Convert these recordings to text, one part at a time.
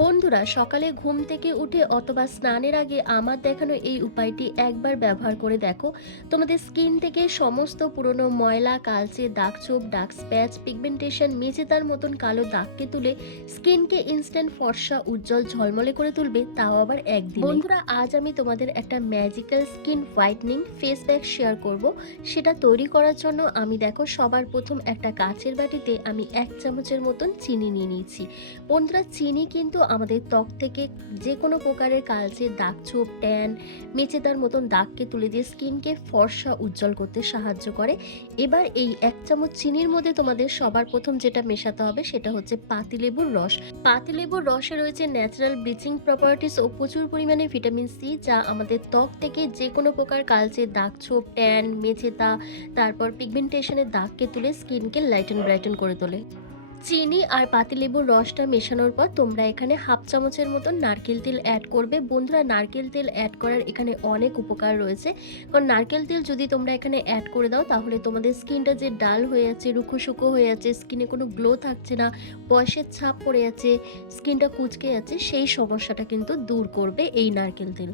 বন্ধুরা, সকালে ঘুম থেকে উঠে অথবা স্নানের আগে আমার দেখানো এই উপায়টি একবার ব্যবহার করে দেখো। তোমাদের স্কিন থেকে সমস্ত পুরনো ময়লা, কালচে দাগ ছোপ ডার্ক স্প্যাচ, পিগমেন্টেশন মেঝেতার মতন কালো দাগকে তুলে স্কিনকে ইনস্ট্যান্ট ফর্সা, উজ্জ্বল, ঝলমলে করে তুলবে, তাও আবার একদিন। বন্ধুরা, আজ আমি তোমাদের একটা magical skin whitening face pack share করব। সেটা তৈরি করার জন্য আমি দেখো, সবার প্রথম একটা কাচের বাটিতে আমি এক চামচের মতন চিনি নিয়ে নিয়েছি। বন্ধুরা, চিনি কিন্তু আমাদের ত্বক থেকে যে কোনো প্রকারের কালচে দাগ ছোপ, ট্যান, মেচেদার মতন দাগকে তুলে দিয়ে স্কিনকে ফর্সা, উজ্জ্বল করতে সাহায্য করে। এবার এই এক চামচ চিনির মধ্যে তোমাদের সবার প্রথম যেটা মেশাতে হবে সেটা হচ্ছে পাতিলেবুর রস। পাতিলেবুর রসে রয়েছে ন্যাচারাল ব্লিচিং প্রপার্টিস ও প্রচুর পরিমাণে ভিটামিন সি যা আমাদের ত্বক থেকে যে কোনো প্রকার কালচে দাগ ছোপ, ট্যান মেচেতা তারপর পিগমেন্টেশনের দাগকে তুলে স্কিনকে লাইটেন ব্রাইটেন করে তোলে। চিনি আর পাতিলেবুর রসটা মেশানোর পর তোমরা এখানে হাফ চামচের মতন নারকেল তেল অ্যাড করবে। বন্ধুরা, নারকেল তেল অ্যাড করার এখানে অনেক উপকার রয়েছে। কারণ নারকেল তেল যদি তোমরা এখানে অ্যাড করে দাও, তাহলে তোমাদের স্কিনটা যে ডাল হয়ে যাচ্ছে রুখো শুকো হয়ে যাচ্ছে স্কিনে কোনো গ্লো থাকছে না, বয়সের ছাপ পড়ে যাচ্ছে স্কিনটা কুচকে যাচ্ছে, সেই সমস্যাটা কিন্তু দূর করবে এই নারকেল তেল।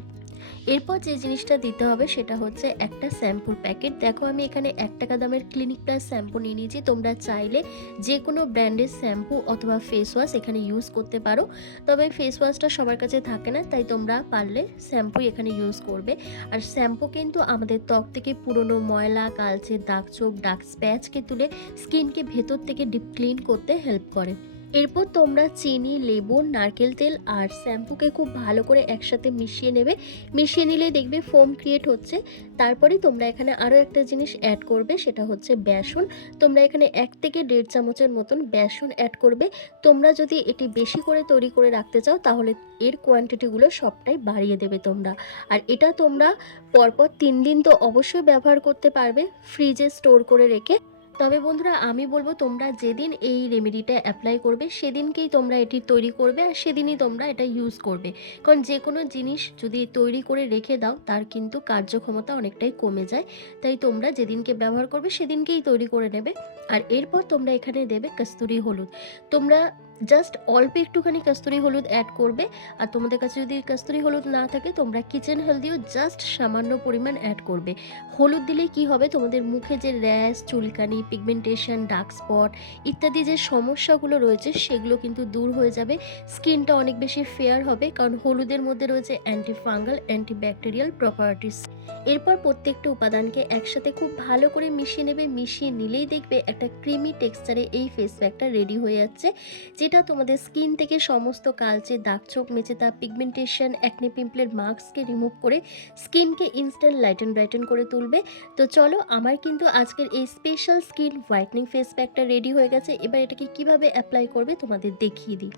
এরপর যে জিনিসটা দিতে হবে সেটা হচ্ছে একটা শ্যাম্পুর প্যাকেট। দেখো আমি এখানে এক টাকা দামের ক্লিনিক প্লাস শ্যাম্পু নিয়ে নিয়েছি। তোমরা চাইলে যে কোনো ব্র্যান্ডের শ্যাম্পু অথবা ফেস ওয়াশ এখানে ইউজ করতে পারো। তবে ফেস ওয়াশটা সবার কাছে থাকে না, তাই তোমরা পারলে শ্যাম্পু এখানে ইউজ করবে। আর শ্যাম্পু কিন্তু আমাদের ত্বক থেকে পুরনো ময়লা, কালচে দাগ চোখ ডাক স্প্যাচকে তুলে স্কিনকে ভেতর থেকে ডিপ ক্লিন করতে হেল্প করে। এরপর তোমরা চিনি, লেবু, নারকেল তেল আর শ্যাম্পুকে খুব ভালো করে একসাথে মিশিয়ে নেবে। মিশিয়ে নিলে দেখবে ফোম ক্রিয়েট হচ্ছে। তারপরে তোমরা এখানে আরও একটা জিনিস অ্যাড করবে, সেটা হচ্ছে বেসন। তোমরা এখানে এক থেকে দেড় চামচের মতন বেসন অ্যাড করবে। তোমরা যদি এটি বেশি করে তৈরি করে রাখতে চাও, তাহলে এর কোয়ান্টিটিগুলো সবটাই বাড়িয়ে দেবে তোমরা। আর এটা তোমরা পরপর তিন দিন তো অবশ্যই ব্যবহার করতে পারবে, ফ্রিজে স্টোর করে রেখে। তবে বন্ধুরা আমি বলব তোমরা যেদিন এই রেমেডিটা অ্যাপ্লাই করবে, সেদিনকেই তোমরা এটি তৈরি করবে আর সেদিনই তোমরা এটা ইউজ করবে। কারণ যে কোনো জিনিস যদি তৈরি করে রেখে দাও, তার কিন্তু কার্যক্ষমতা অনেকটাই কমে যায়। তাই তোমরা যেদিনকে ব্যবহার করবে, সেদিনকেই তৈরি করে নেবে। আর এরপর তোমরা এখানে দেবে কস্তুরি হলুদ। তোমরা জাস্ট অল্প একটুখানি কস্তুরি হলুদ অ্যাড করবে। আর তোমাদের কাছে যদি কস্তুরি হলুদ না থাকে, তোমরা কিচেন হেলদিও জাস্ট সামান্য পরিমাণ অ্যাড করবে। হলুদ দিলে কি হবে? তোমাদের মুখে যে র্যাশ, চুলকানি পিগমেন্টেশন ডার্ক স্পট ইত্যাদি যে সমস্যাগুলো রয়েছে, সেগুলো কিন্তু দূর হয়ে যাবে। স্কিনটা অনেক বেশি ফেয়ার হবে, কারণ হলুদের মধ্যে রয়েছে anti fungal anti bacterial properties এরপর প্রত্যেকটা উপাদানকে একসাথে খুব ভালো করে মিশিয়ে নেবে। মিশিয়ে নিলেই দেখবে একটা ক্রিমি টেক্সচারে এই ফেস প্যাকটা রেডি হয়ে যাচ্ছে যেটা তোমাদের স্কিন থেকে সমস্ত কালচে দাগ চোখ মেচে তা পিগমেন্টেশন অ্যাকনে পিম্পলের মাস্ককে রিমুভ করে স্কিনকে ইনস্ট্যান্ট লাইটেন ব্রাইটেন করে তুলবে। তো চলো, আমার কিন্তু আজকের এই স্পেশাল স্কিন হোয়াইটনিং ফেস প্যাকটা রেডি হয়ে গেছে। এবার এটাকে কীভাবে অ্যাপ্লাই করবে তোমাদের দেখিয়ে দিই।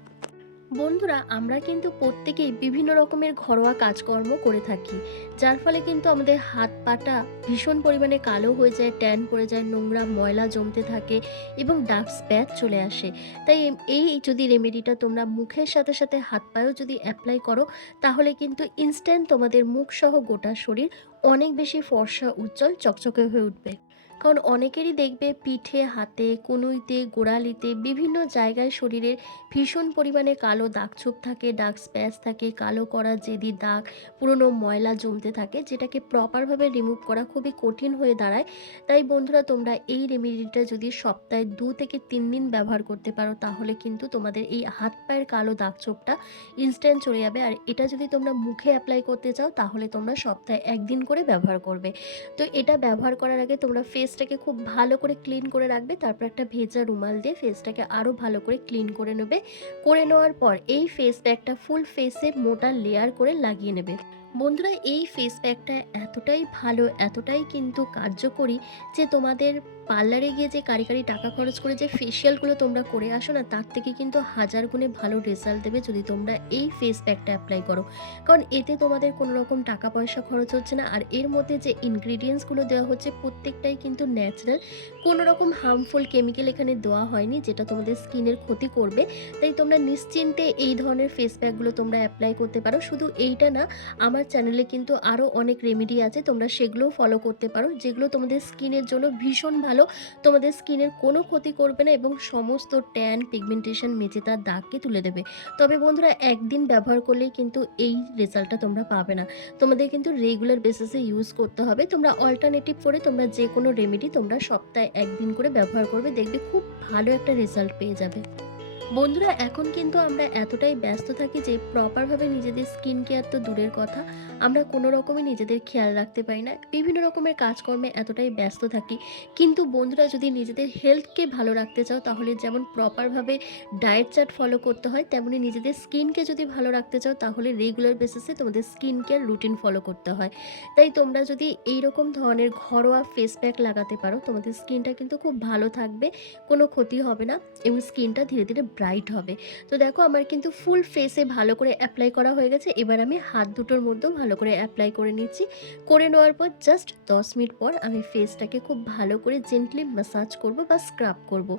বন্ধুরা, আমরা কিন্তু প্রত্যেকেই বিভিন্ন রকমের ঘরোয়া কাজকর্ম করে থাকি, যার ফলে কিন্তু আমাদের হাত পাটা ভীষণ পরিমাণে কালো হয়ে যায়, ট্যান পড়ে যায়, নোংরা ময়লা জমতে থাকে এবং ডার্ক স্প্যাচ চলে আসে। তাই এই যদি রেমেডিটা তোমরা মুখের সাথে সাথে হাত পায়েও যদি অ্যাপ্লাই করো, তাহলে কিন্তু ইনস্ট্যান্ট তোমাদের মুখ সহ গোটা শরীর অনেক বেশি ফর্সা, উজ্জ্বল, চকচকে হয়ে উঠবে। কারণ অনেকেরই দেখবে পিঠে, হাতে, কনুইতে, গোড়ালিতে বিভিন্ন জায়গায় শরীরের ভীষণ পরিমাণে কালো দাগছোপ থাকে দাগ স্প্যাচ থাকে, কালো করা জেদি দাগ, পুরনো ময়লা জমতে থাকে, যেটাকে প্রপারভাবে রিমুভ করা খুবই কঠিন হয়ে দাঁড়ায়। তাই বন্ধুরা, তোমরা এই রেমেডিটা যদি সপ্তাহে দু থেকে তিন দিন ব্যবহার করতে পারো, তাহলে কিন্তু তোমাদের এই হাত পায়ের কালো দাগছোপটা ইনস্ট্যান্ট চলে যাবে। আর এটা যদি তোমরা মুখে অ্যাপ্লাই করতে চাও, তাহলে তোমরা সপ্তাহে একদিন করে ব্যবহার করবে। তো এটা ব্যবহার করার আগে তোমরা ফেসটাকে খুব ভালো করে ক্লিন করে রাখবে, তারপর একটা ভেজা রুমাল দিয়ে ফেসটাকে আরও ভালো করে ক্লিন করে নেবে। করে নেওয়ার পর এই ফেস প্যাকটা ফুল ফেসে মোটা লেয়ার করে লাগিয়ে নেবে। বন্ধুরা, এই ফেস প্যাকটা এতটাই ভালো, এতটাই কিন্তু কার্যকরী যে তোমাদের পার্লারে গিয়ে যে কারি কারি টাকা খরচ করে যে ফেসিয়ালগুলো তোমরা করে আসো না, তার থেকে কিন্তু হাজার গুণে ভালো রেজাল্ট দেবে যদি তোমরা এই ফেস প্যাকটা অ্যাপ্লাই করো। কারণ এতে তোমাদের কোনো রকম টাকা পয়সা খরচ হচ্ছে না, আর এর মধ্যে যে ইনগ্রিডিয়েন্টসগুলো দেওয়া হচ্ছে প্রত্যেকটাই কিন্তু ন্যাচারাল কোনো রকম হার্মফুল কেমিক্যাল এখানে দেওয়া হয়নি, যেটা তোমাদের স্কিনের ক্ষতি করবে। তাই তোমরা নিশ্চিন্তে এই ধরনের ফেস প্যাকগুলো তোমরা অ্যাপ্লাই করতে পারো। শুধু এইটা না, আমার চ্যানেলে কিন্তু আরও অনেক রেমেডি আছে, তোমরা সেগুলোও ফলো করতে পারো, যেগুলো তোমাদের স্কিনের জন্য ভীষণ ভালো এগুলো তোমাদের স্কিনের কোনো ক্ষতি করবে না এবং সমস্ত ট্যান পিগমেন্টেশন মেচে তার দাগকে তুলে দেবে। তবে বন্ধুরা, একদিন ব্যবহার করলেই কিন্তু এই রেজাল্টটা তোমরা পাবে না। তোমাদের কিন্তু রেগুলার বেসিসে ইউজ করতে হবে। তোমরা অল্টারনেটিভ করে তোমরা যে কোনো রেমেডি তোমরা সপ্তাহে একদিন করে ব্যবহার করবে। দেখবে খুব ভালো একটা রেজাল্ট পেয়ে যাবে। বন্ধুরা, এখন কিন্তু আমরা এতটাই ব্যস্ত থাকি যে প্রপারভাবে নিজেদের স্কিন কেয়ার তো দূরের কথা। আমরা কোনো রকমই নিজেদের খেয়াল রাখতে পারি না। বিভিন্ন রকমের কাজকর্মে এতটাই ব্যস্ত থাকি। কিন্তু বন্ধুরা, যদি নিজেদের হেলথকে ভালো রাখতে চাও, তাহলে যেমন প্রপারভাবে ডায়েট চার্ট ফলো করতে হয়, তেমনি নিজেদের স্কিনকে যদি ভালো রাখতে চাও, তাহলে রেগুলার বেসিসে তোমাদের স্কিন কেয়ার রুটিন ফলো করতে হয়। তাই তোমরা যদি এই রকম ধরনের ঘরোয়া ফেস প্যাক লাগাতে পারো, তোমাদের স্কিনটা কিন্তু খুব ভালো থাকবে, কোনো ক্ষতি হবে না। এবং স্কিনটা ধীরে ধীরে ব্রাইট হবে। তো দেখো আমার কিন্তু ফুল ফেসে ভালো করে অ্যাপ্লাই করা হয়ে গেছে। এবার আমি হাত দুটোর মধ্যেও ভালো করে অ্যাপ্লাই করে নিচ্ছি। করে নেওয়ার পর জাস্ট দশ মিনিট পর আমি ফেসটাকে খুব ভালো করে জেন্টলি ম্যাসাজ করব বা স্ক্রাব করব।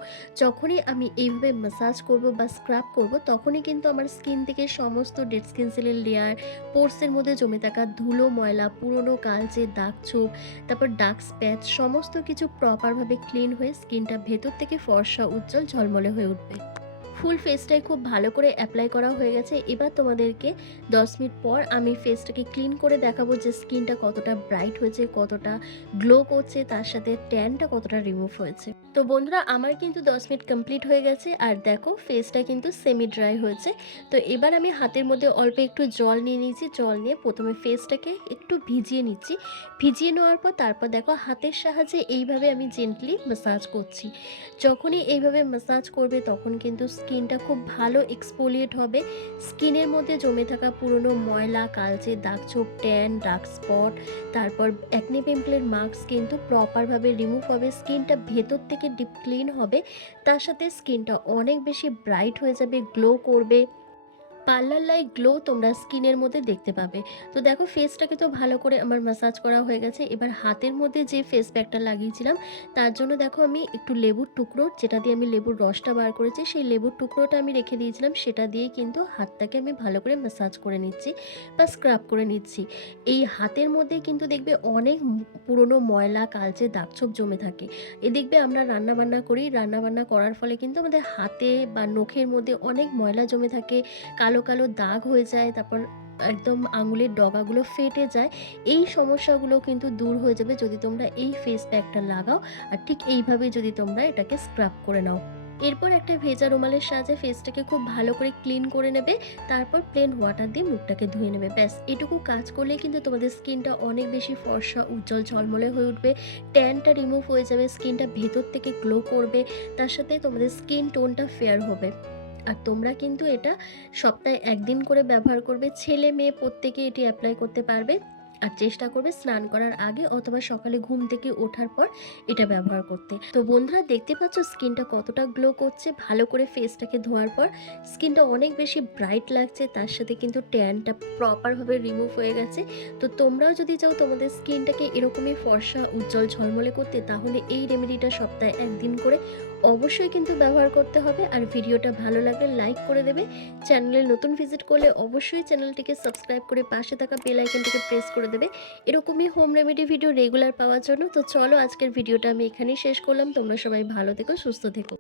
যখনই আমি এইভাবে ম্যাসাজ করব বা স্ক্রাব করব, তখনই কিন্তু আমার স্কিন থেকে সমস্ত ডেড স্কিন সেলের লেয়ার পোর্সের মধ্যে জমে থাকা ধুলো, ময়লা, পুরনো কালচে দাগ ছোপ তারপর ডার্ক স্প্যাচ সমস্ত কিছু প্রপারভাবে ক্লিন হয়ে স্কিনটা ভেতর থেকে ফর্সা, উজ্জ্বল, ঝলমলে হয়ে উঠবে। ফুল ফেসটাই খুব ভালো করে অ্যাপ্লাই করা হয়ে গেছে। এবার তোমাদেরকে দশ মিনিট পর আমি ফেসটাকে ক্লিন করে দেখাবো যে স্কিনটা কতটা ব্রাইট হয়েছে, কতটা গ্লো করছে, তার সাথে ট্যানটা কতটা রিমুভ হয়েছে। তো বন্ধুরা, আমার কিন্তু দশ মিনিট কমপ্লিট হয়ে গেছে আর দেখো ফেসটা কিন্তু সেমি ড্রাই হয়েছে। তো এবার আমি হাতের মধ্যে অল্প একটু জল নিয়ে নিয়েছি। জল নিয়ে প্রথমে ফেসটাকে একটু ভিজিয়ে নিচ্ছি। ভিজিয়ে নেওয়ার পর তারপর দেখো হাতের সাহায্যে এইভাবে আমি জেন্টলি ম্যাসাজ করছি। যখনই এইভাবে ম্যাসাজ করবে তখন কিন্তু স্কিনটা খুব ভালো এক্সপোলিয়েট হবে। স্কিনের মধ্যে জমে থাকা পুরনো ময়লা, কালচে দাগ ছোপ ট্যান ডার্ক স্পট তারপর অ্যাকনি পিম্পলের মাস্ক কিন্তু প্রপারভাবে রিমুভ হবে। স্কিনটা ভেতর থেকে ডিপ ক্লিন হবে। তার সাথে স্কিনটা অনেক বেশি ব্রাইট হয়ে যাবে গ্লো করবে। পার্লার লাইক গ্লো তোমরা স্কিনের মধ্যে দেখতে পাবে। তো দেখো ফেসটাকে তো ভালো করে আমার ম্যাসাজ করা হয়ে গেছে। এবার হাতের মধ্যে যে ফেস প্যাকটা লাগিয়েছিলাম, তার জন্য দেখো আমি একটু লেবুর টুকরো, যেটা দিয়ে আমি লেবুর রসটা বার করেছি, সেই লেবুর টুকরোটা আমি রেখে দিয়েছিলাম। সেটা দিয়ে কিন্তু হাতটাকে আমি ভালো করে ম্যাসাজ করে নিচ্ছি বা স্ক্রাব করে নিচ্ছি। এই হাতের মধ্যে কিন্তু দেখবে অনেক পুরনো ময়লা, কালচে দাগছোপ জমে থাকে। এ দেখবে আমরা রান্না বান্না করি। রান্না বান্না করার ফলে কিন্তু আমাদের হাতে বা নখের মধ্যে অনেক ময়লা জমে থাকে। কালো কালো দাগ হয়ে যায়, তারপর একদম আঙুলের ডগাগুলো ফেটে যায়, এই সমস্যাগুলো কিন্তু দূর হয়ে যাবে যদি তোমরা এই ফেস প্যাকটা লাগাও। আর ঠিক এইভাবে যদি তোমরা এটাকে স্ক্রাব করে নাও। এরপর একটা ভেজা রুমালের সাহায্যে ফেসটাকে খুব ভালো করে ক্লিন করে নেবে, তারপর প্লেন ওয়াটার দিয়ে মুখটাকে ধুয়ে নেবে। ব্যাস, এটুকু কাজ করলে কিন্তু তোমাদের স্কিনটা অনেক বেশি ফর্সা, উজ্জ্বল, ঝলমলে হয়ে উঠবে। ট্যানটা রিমুভ হয়ে যাবে স্কিনটা ভেতর থেকে গ্লো করবে, তার সাথে তোমাদের স্কিন টোনটা ফেয়ার হবে। আর তোমরা কিন্তু এটা সপ্তাহে একদিন করে ব্যবহার করবে। ছেলে মেয়ে প্রত্যেকে এটি অ্যাপ্লাই করতে পারবে আর চেষ্টা করবে স্নান করার আগে অথবা সকালে ঘুম থেকে ওঠার পর এটা ব্যবহার করতে। তো বন্ধুরা, দেখতে পাচ্ছ স্কিনটা কতটা গ্লো করছে। ভালো করে ফেসটাকে ধোয়ার পর স্কিনটা অনেক বেশি ব্রাইট লাগছে। তার সাথে কিন্তু ট্যানটা প্রপারভাবে রিমুভ হয়ে গেছে। তো তোমরাও যদি চাও তোমাদের স্কিনটাকে এরকমই ফর্সা, উজ্জ্বল ঝলমলে করতে, তাহলে এই রেমেডিটা সপ্তাহে একদিন করে অবশ্যই কিন্তু ব্যবহার করতে হবে। আর ভিডিওটা ভালো লাগলে লাইক করে দেবে। চ্যানেলে নতুন ভিজিট করলে অবশ্যই চ্যানেলটিকে সাবস্ক্রাইব করে পাশে থাকা বেল আইকনটিকে প্রেস করে দেবে। এরকমই হোম রেমেডি ভিডিও রেগুলার পাওয়ার জন্য। তো চলো আজকের ভিডিওটা আমি এখানেই শেষ করলাম। তোমরা সবাই ভালো থেকো, সুস্থ থেকো।